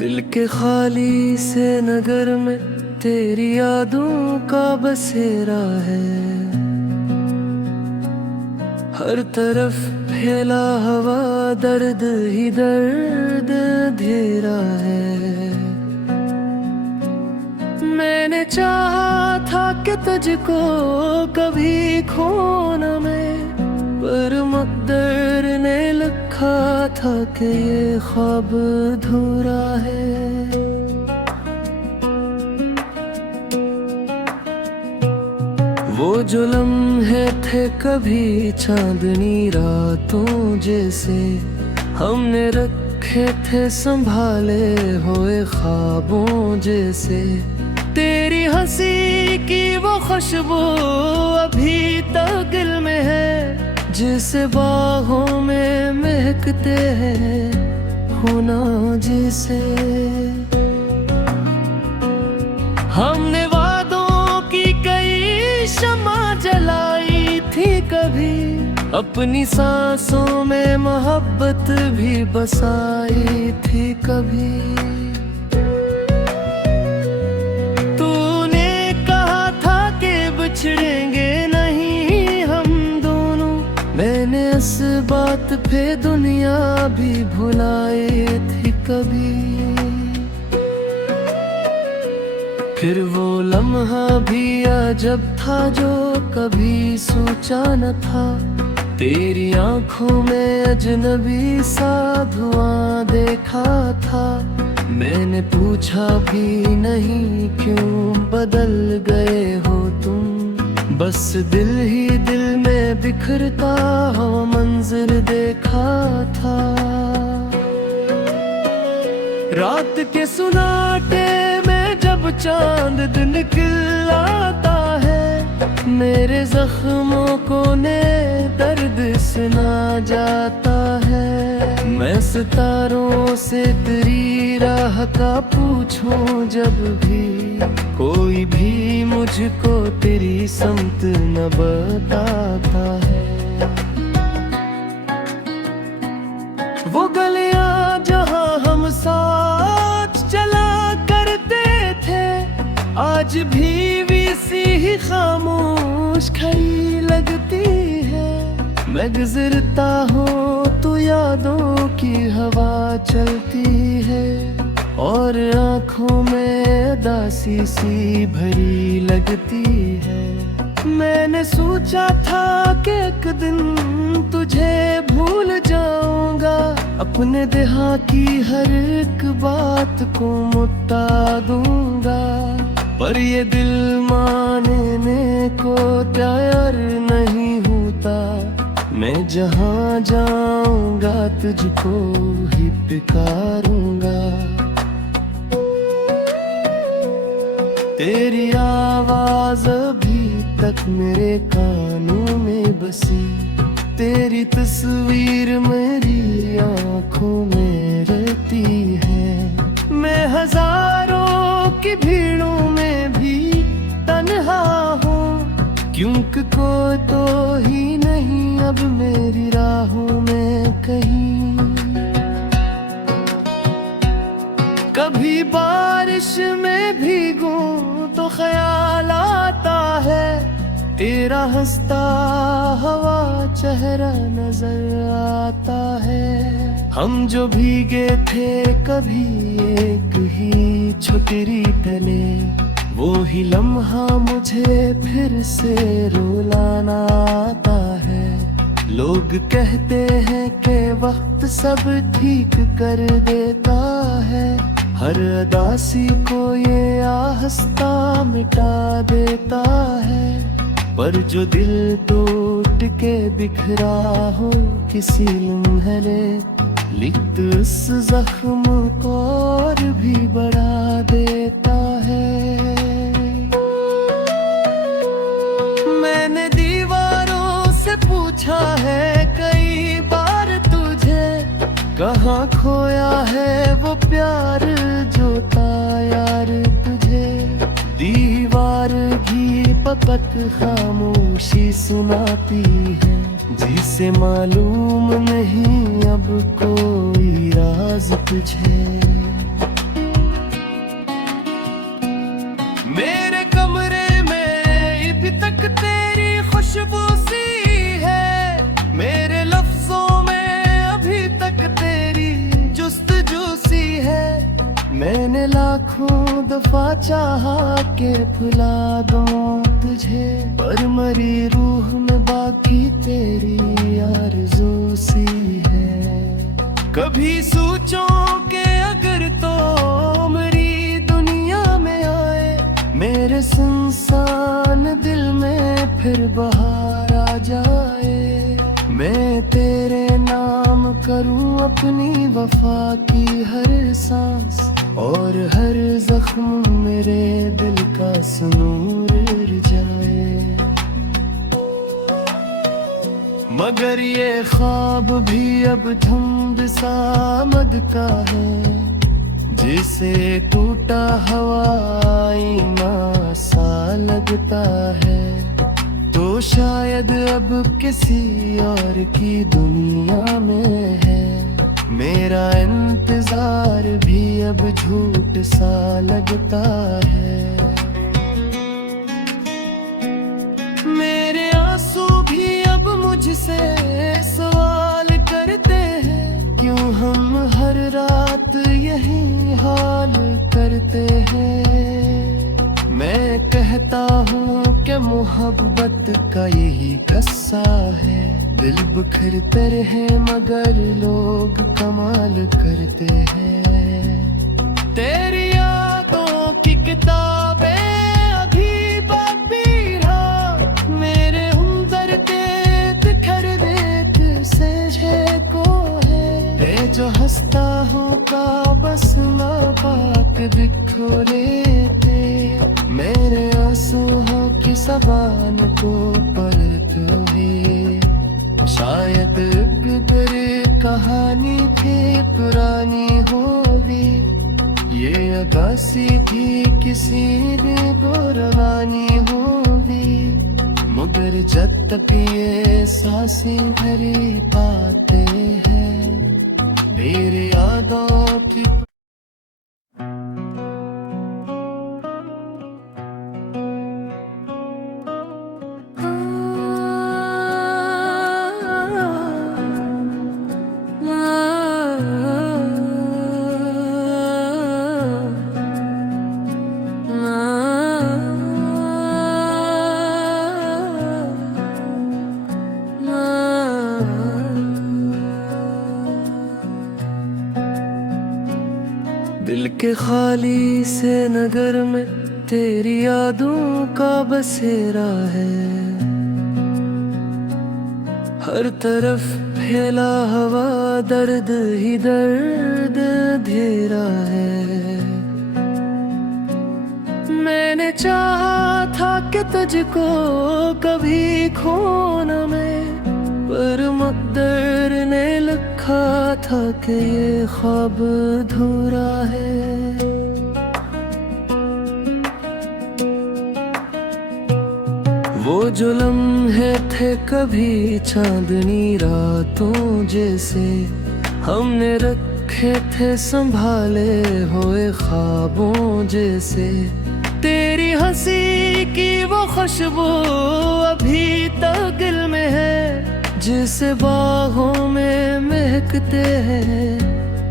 दिल के खाली से नगर में तेरी यादों का बसेरा है। हर तरफ फैला हवा दर्द ही दर्द अंधेरा है। मैंने चाहा था कि तुझको कभी खो न मैं, पर मकदर ने लिखा था कि ये ख्वाब अधूरा है। वो जो लम्हे थे कभी चांदनी रातों जैसे, हमने रखे थे संभाले हुए ख्वाबों जैसे। तेरी हंसी की वो खुशबू अभी तक दिल में है, जिसे बाहों में महकते हैं होना जैसे। हमने वादों की कई शम्मा जलाई थी कभी, अपनी सांसों में मोहब्बत भी बसाई थी कभी। तूने कहा था कि बिछड़ेंगे नहीं हम दोनों, मैंने इस बात पे दुनिया भी भुलाई थी कभी। फिर वो लम्हा भी अजब था जो कभी सोचा न था। तेरी आंखों में अजनबी सा धुआं देखा था। मैंने पूछा भी नहीं क्यों बदल गए हो तुम, बस दिल ही दिल में बिखरता हो मंजर देखा था। रात के सुनाटे में जब चांद निकल आता है, मेरे जख्मों को ने दर्द सुना जाता है। मैं सितारों से तेरी राह का पूछूं जब भी, कोई भी मुझको तेरी समत न बताता है। वो गलियां जहां हम साथ चला करते थे, आज भी सी ही खामोश खड़ी लगती है। मैं गुजरता हूँ तो यादों की हवा चलती है, और आँखों में उदासी सी भरी लगती है। मैंने सोचा था कि एक दिन तुझे भूल जाऊंगा, अपने देहा की हर एक बात को मुट्टा दूंगा। पर ये दिल मानने को तैयार नहीं होता, मैं जहाँ जाऊंगा तुझको ही पुकारूंगा। तेरी आवाज अभी तक मेरे कानों में बसी, तेरी तस्वीर मेरी आंखों में रहती है। मैं हजारों की भीड़ों में भी तन्हा हूँ, क्योंकि कोई तो ही नहीं अब मेरी राहों में कहीं। कभी बारिश में भीगूं तो ख्याल आता है, तेरा हंसता हवा चेहरा नजर आता है। हम जो भीगे थे कभी एक ही छुटरी तले, वो ही लम्हा मुझे फिर से रुलाना आता है। लोग कहते हैं कि वक्त सब ठीक कर देता है, हर अदासी को ये आहस्ता मिटा देता है। पर जो दिल टूट के बिखरा हो किसी लम्हे ने, लिख उस जख्म को और भी बढ़ा देता है। मैंने दीवारों से पूछा है कई बार तुझे, कहाँ खोया है वो प्यार जो था यार तुझे। दीवार भी पकत खामोशी सुनाती है, जिसे मालूम नहीं अब कोई राज तुझे। मैंने लाखों दफा चाहा के भुला दूं तुझे, पर मरी रूह में बाकी तेरी आरज़ू सी है। कभी सोचो कि अगर तो मेरी दुनिया में आए, मेरे सुनसान दिल में फिर बहार आ जाए। मैं तेरे नाम करूं अपनी वफा की हर सांस, और हर जख्म मेरे दिल का सुनूर जाए। मगर ये ख्वाब भी अब धुंध सामद का है, जिसे टूटा हवाईना सा लगता है। तो शायद अब किसी और की दुनिया में है, मेरा इंतजार भी अब झूठ सा लगता है। मेरे आंसू भी अब मुझसे सवाल करते हैं, क्यों हम हर रात यही हाल करते हैं। मैं कहता हूँ कि मोहब्बत का यही किस्सा है, दिल बिखरते रहे मगर लोग कमाल करते हैं। तेरी यादों की किताबें अभी बाकी रहा, मेरे अंदर के बिखर देत से को है। ते जो हंसता हूँ का बस ना पाक बिखरे थे, मेरे आंसुओं की ज़बान को पढ़ते हुए। शायद गुजर कहानी थी पुरानी होगी, ये अगासी थी किसी ने को रवानी होगी। मगर जब तक ये सांसें भरी पाते हैं, मेरी यादों की दिल के खाली से नगर में तेरी यादों का बसेरा है। हर तरफ फैला हवा दर्द ही दर्द घेरा है। मैंने चाहा था कि तुझको कभी खो न मैं, पर मुक़द्दर ने लिखा था कि ये ख्वाब अधूरा है। वो जो लम्हे थे कभी चांदनी रातों जैसे, हमने रखे थे संभाले हुए ख्वाबों जैसे। तेरी हंसी की वो खुशबू अभी तक दिल में है, जिसे बाहों में महकते हैं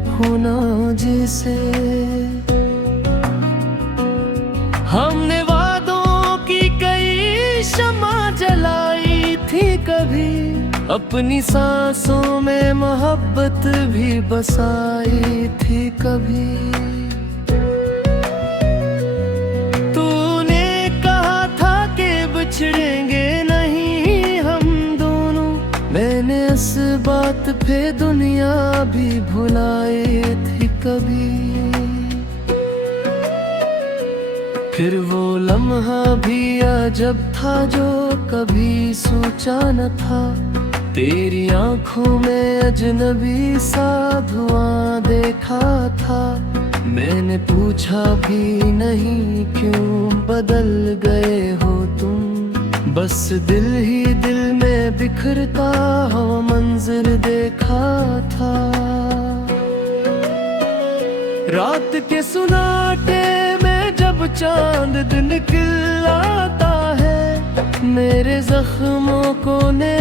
होना जिसे। हमने वादों की कई शम्मा जलाई थी कभी, अपनी सांसों में मोहब्बत भी बसाई थी कभी। तूने कहा था कि बिछड़ेंगे नहीं हम दोनों, मैंने इस बात पे दुनिया भी भुलाई थी कभी। फिर वो लम्हा भी अजब था जो कभी सोचा न था, तेरी आंखों में अजनबी सा धुआं देखा था। मैंने पूछा भी नहीं क्यों बदल गए हो तुम, बस दिल ही दिल में बिखरता हो मंजर देखा था। रात के सुनाटे में जब चांद दिन निकल आता है, मेरे जख्मों को ने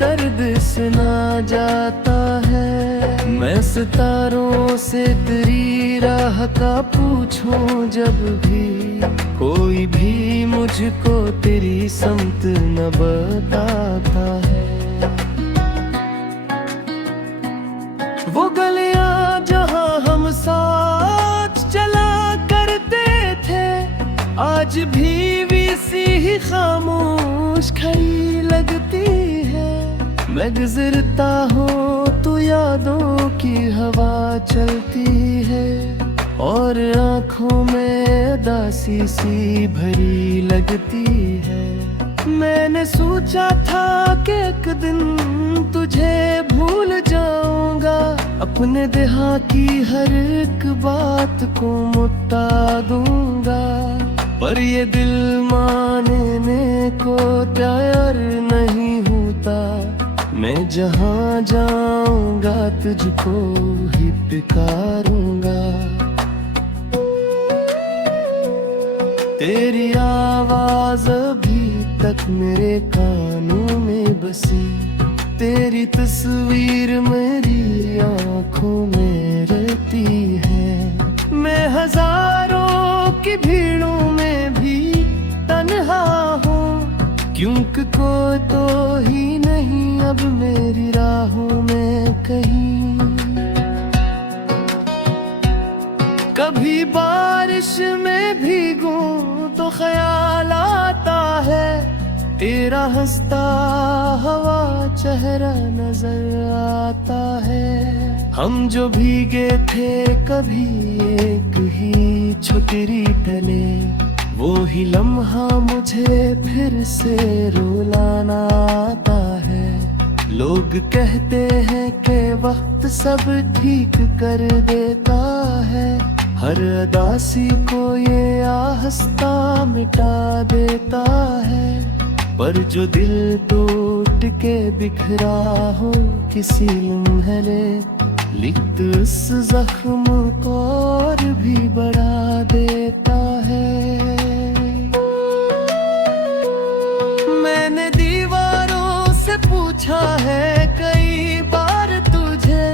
दर्द सुना जाता है। मैं सितारों से तेरी राह राह का पूछूं जब भी, कोई भी मुझको तेरी समत न बताता है। वो गलियां जहां हम साथ चला करते थे, आज भी सी ही खामोश खड़ी लगती है। मैं गुजरता हूँ तो यादों की हवा चलती है, और आँखों में उदासी सी भरी लगती है। मैंने सोचा था कि एक दिन तुझे भूल जाऊंगा, अपने देहा की हर एक बात को मुट्टा दूंगा, पर ये दिल मानने को तैयार नहीं होता। मैं जहाँ जाऊंगा तुझको ही पुकारूंगा। तेरी आवाज अभी तक मेरे कानों में बसी, तेरी तस्वीर मेरी आंखों में रहती है। मैं हजारों की भीड़ों में भी तन्हा हूँ, क्योंकि कोई तो ही नहीं अब मेरी राहों में कहीं। कभी बारिश में भीगूं तो ख्याल आता है, तेरा हंसता हवा चेहरा नजर आता है। हम जो भीगे थे कभी एक ही छुटरी तले, वो ही लम्हा मुझे फिर से रुलाना आता है। लोग कहते हैं कि वक्त सब ठीक कर देता है, हर अदासी को ये आहिस्ता मिटा देता है। पर जो दिल टूट के बिखरा हो किसी लम्हे लिखत उस जख्म को और भी बढ़ा देता है। मैंने दीवारों से पूछा है कई बार तुझे,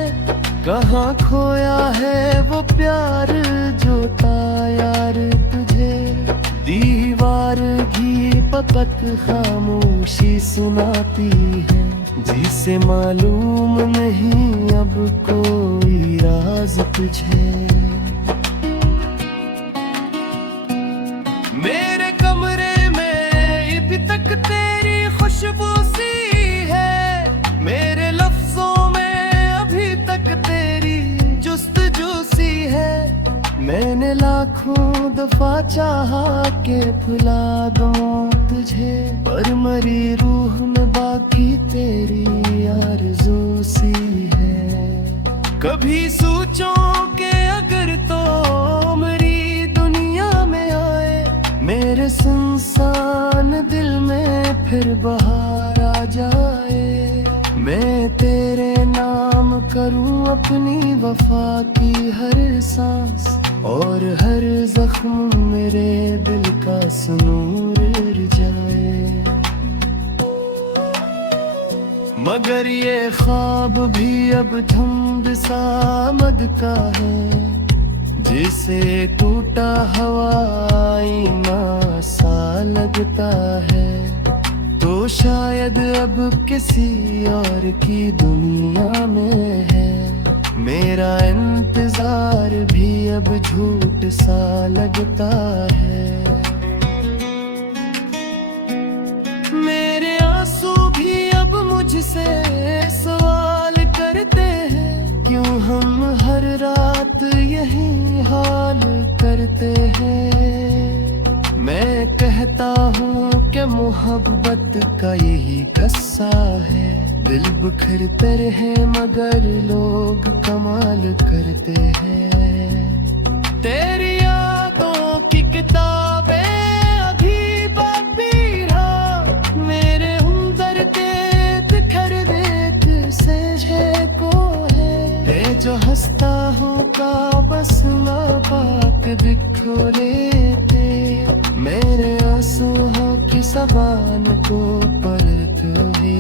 कहाँ खोया है वो प्यार जो था यार तुझे। दीवार घी पपत खामोशी सुनाती है, जिसे मालूम नहीं अब कोई राज तुझे। मेरे कमरे में अभी तक तेरी खुशबू सी है, मेरे लफ्जों में अभी तक तेरी जुस्तजू सी है। मैंने लाखों दफा चाहा के भुला दूं तुझे, पर मरी रूह में बाकी तेरी आरज़ू सी है। कभी सोचो कि अगर तो मेरी दुनिया में आए, मेरे सुनसान दिल में फिर बहार आ जाए। मैं तेरे नाम करूं अपनी वफा की हर सांस, और हर जख्म मेरे दिल का सुनूर जाए। मगर ये ख्वाब भी अब धुंध सामद का है, जिसे टूटा हवाई ना सा लगता है। तो शायद अब किसी और की दुनिया में है, मेरा इंतजार भी अब झूठ सा लगता है। मेरे आंसू भी अब मुझसे सवाल करते हैं, क्यों हम हर रात यही हाल करते हैं। मैं कहता हूँ कि मोहब्बत का यही किस्सा है, दिल बिखरते रहे मगर लोग कमाल करते हैं। तेरी यादों की किताबें अभी बाकी रहा, मेरे अंदर के बिखर देख से को है। ते जो हंसता हूँ का बस माँ बाप बिखरे थे, मेरे आंसुओं की ज़बान को परत हुए।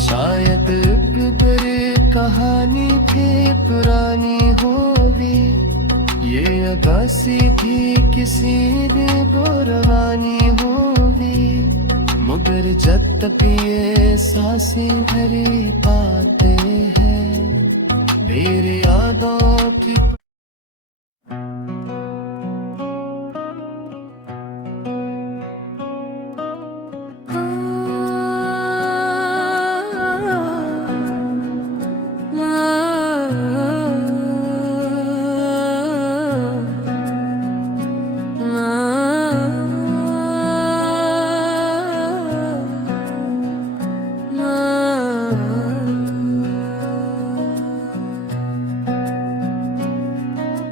शायद कहानी थी पुरानी होगी, अगासी थी किसी ने को रवानी हुई, मगर जब तक ये सांसें भरी पाते हैं मेरे यादों की।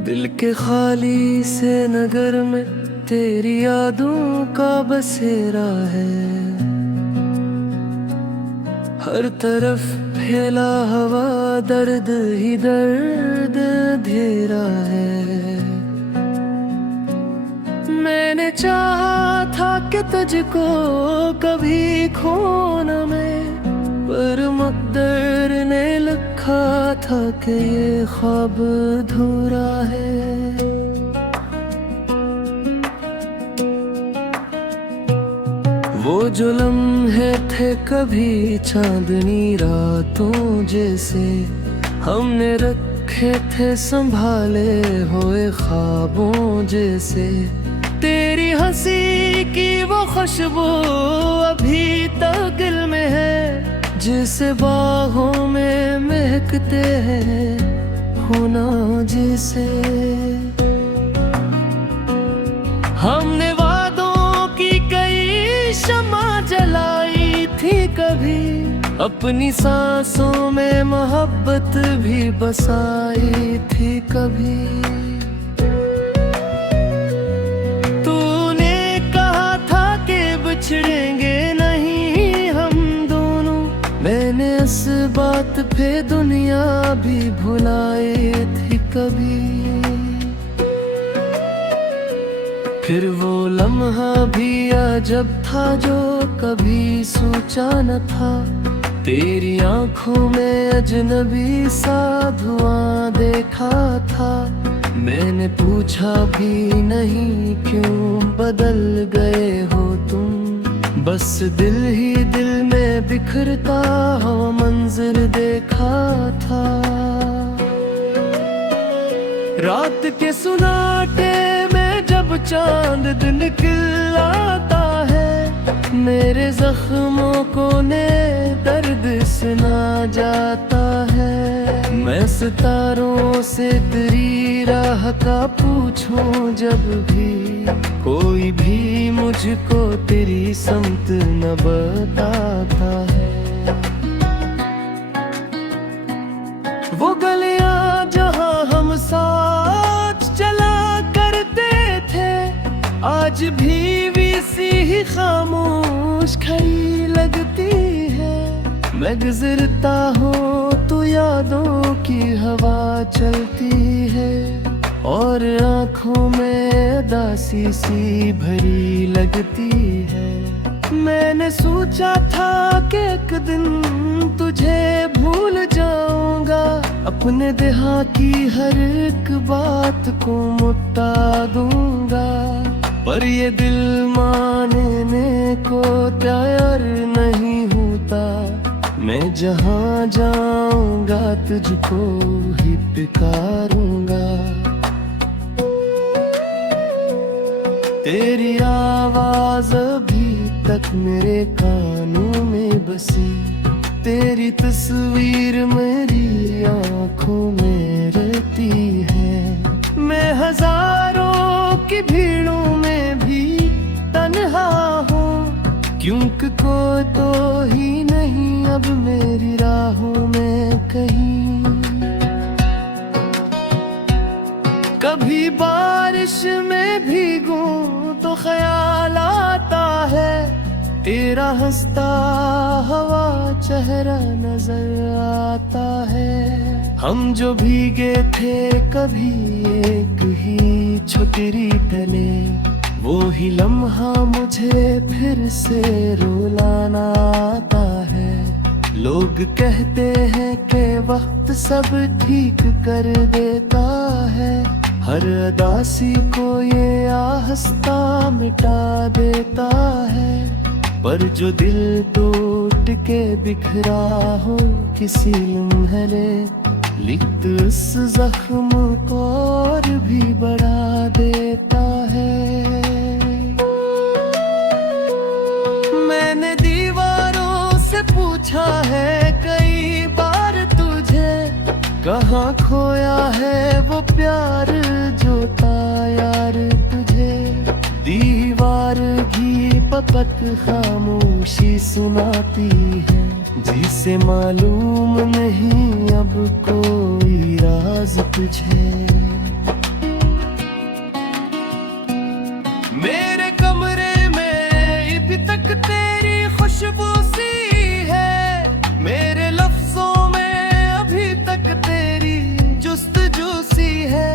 दिल के खाली से नगर में तेरी यादों का बसेरा है, हर तरफ फैला हवा दर्द ही दर्द घेरा है। मैंने चाहा था कि तुझको कभी खो न मैं, पर मुक़द्दर ने लिखा था कि ये ख्वाब अधूरा है। वो जो लम्हे थे कभी चांदनी रातों जैसे, हमने रखे थे संभाले हुए ख्वाबों जैसे। तेरी हंसी की वो खुशबू अभी तक दिल में है, जिसे बाहों में महकते हैं होना जैसे। हमने वादों की कई शम्मा जलाई थी कभी, अपनी सांसों में मोहब्बत भी बसाई थी कभी। तूने कहा था कि बिछड़ेंगे नहीं हम दोनों, मैंने इस बात पे दुनिया भी भुलाई थी कभी। फिर वो लम्हा भी आ जब था जो कभी सोचा न था, तेरी आंखों में अजनबी सा धुआं देखा था। मैंने पूछा भी नहीं क्यों बदल गए हो तुम, बस दिल ही दिल में बिखरता हो मंजर देखा था। रात के सुनाटे में जब चांद दिन निकल आता है, मेरे जख्मों को ने दर्द सुना जाता है। मैं सितारों से तेरी राह का पूछूं जब भी, कोई भी मुझको तेरी समत न बताता है। वो गलियां जहां हम साथ चला करते थे, आज भी सी ही खामोश खड़ी लगती है। मैं गुजरता हूँ तो यादों की हवा चलती है, और आँखों में उदासी सी भरी लगती है। मैंने सोचा था कि एक दिन तुझे भूल जाऊंगा, अपने देहा की हर एक बात को मुट्टा दूंगा, पर ये दिल मानने को तैयार नहीं होता। मैं जहाँ जाऊंगा तुझको ही पुकारूंगा। तेरी आवाज अभी तक मेरे कानों में बसी, तेरी तस्वीर मेरी आंखों में रहती है। मैं हजारों की भीड़ों में भी तन्हा हूँ, क्योंकि कोई तो ही नहीं अब मेरी राहों में कहीं। कभी बारिश में भीगूं तो ख्याल आता है, तेरा हंसता हवा चेहरा नजर आता है। हम जो भीगे थे कभी एक ही छतरी तले, वो ही लम्हा मुझे फिर से रुलाना आता है। लोग कहते हैं कि वक्त सब ठीक कर देता है, हर अदासी को ये आहस्ता मिटा देता है, पर जो दिल टूट के बिखरा हो किसी लम्हे ने, लिखत उस जख्म को और भी बढ़ा देता है। मैंने दीवारों से पूछा है कई बार तुझे, कहाँ खोया है वो प्यार जो था यार तुझे। दीवार भी पपत खामोशी सुनाती है, जिसे मालूम नहीं अब कोई राज तुझे। मेरे कमरे में अभी तक तेरी खुशबू सी है, मेरे लफ्जों में अभी तक तेरी जुस्तजू सी है।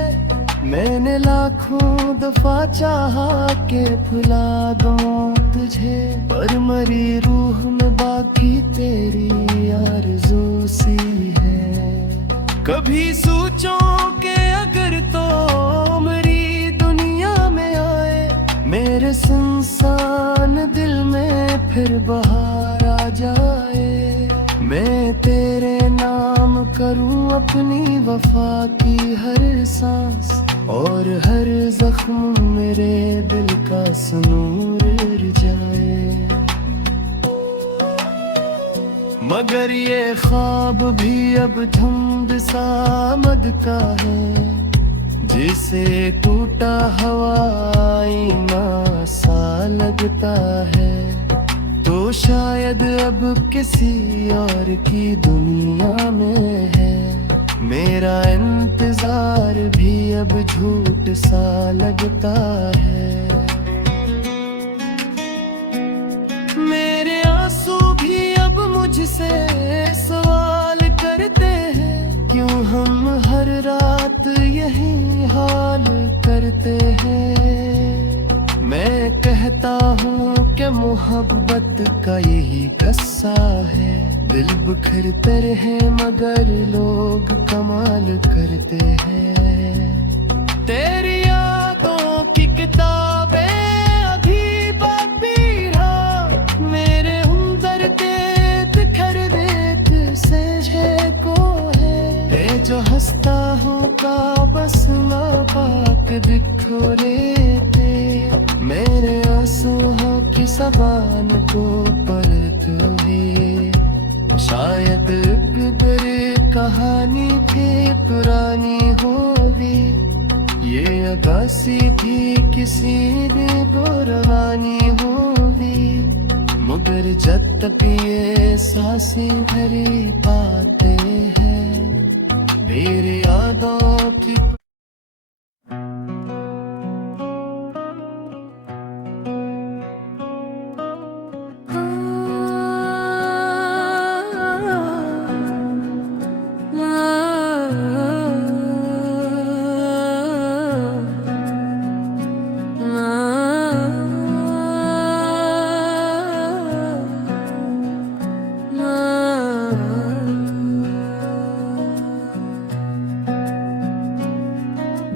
मैंने लाखों दफा चाहा के भुला दूं तुझे, पर मरी रूह में बाकी तेरी आरज़ू सी है। कभी सोचो कि अगर तो मेरी दुनिया में आए, मेरे सुनसान दिल में फिर बहार आ जाए। मैं तेरे नाम करूं अपनी वफा की हर सांस, और हर जख्म मेरे दिल का सुनूर जाए। मगर ये ख्वाब भी अब धुंध सामद का है, जिसे टूटा हवाईना सा लगता है। तो शायद अब किसी और की दुनिया में है, मेरा इंतजार भी अब झूठ सा लगता है। मेरे आंसू भी अब मुझसे सवाल करते हैं, क्यों हम हर रात यही हाल करते हैं। मैं कहता हूँ कि मोहब्बत का यही किस्सा है, दिल बिखरते रहे मगर लोग कमाल करते हैं। तेरी यादों की किताबें अभी बाकी रहा, मेरे हुनर के बिखर देत से को है। ते जो हंसता हूँ का बस माँ बाप बिखरे थे, मेरे आंसुओं की ज़बान को पढ़ते हुए। शायद इधर कहानी भी पुरानी होगी, ये अगासी भी किसी ने पुरानी होगी। मगर जब तक ये सांसें भरी पाते हैं, मेरी यादों की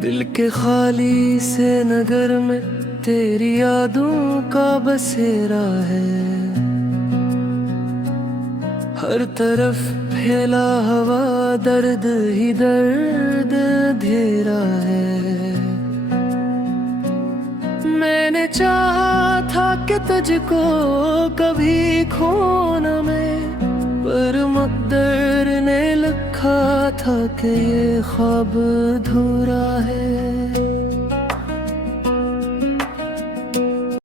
दिल के खाली से नगर में तेरी यादों का बसेरा है। हर तरफ फैला हवा दर्द ही दर्द अंधेरा है। मैंने चाहा था कि तुझको कभी खो न मैं, पर मकदर ने लिखा था कि ये ख्वाब अधूरा है।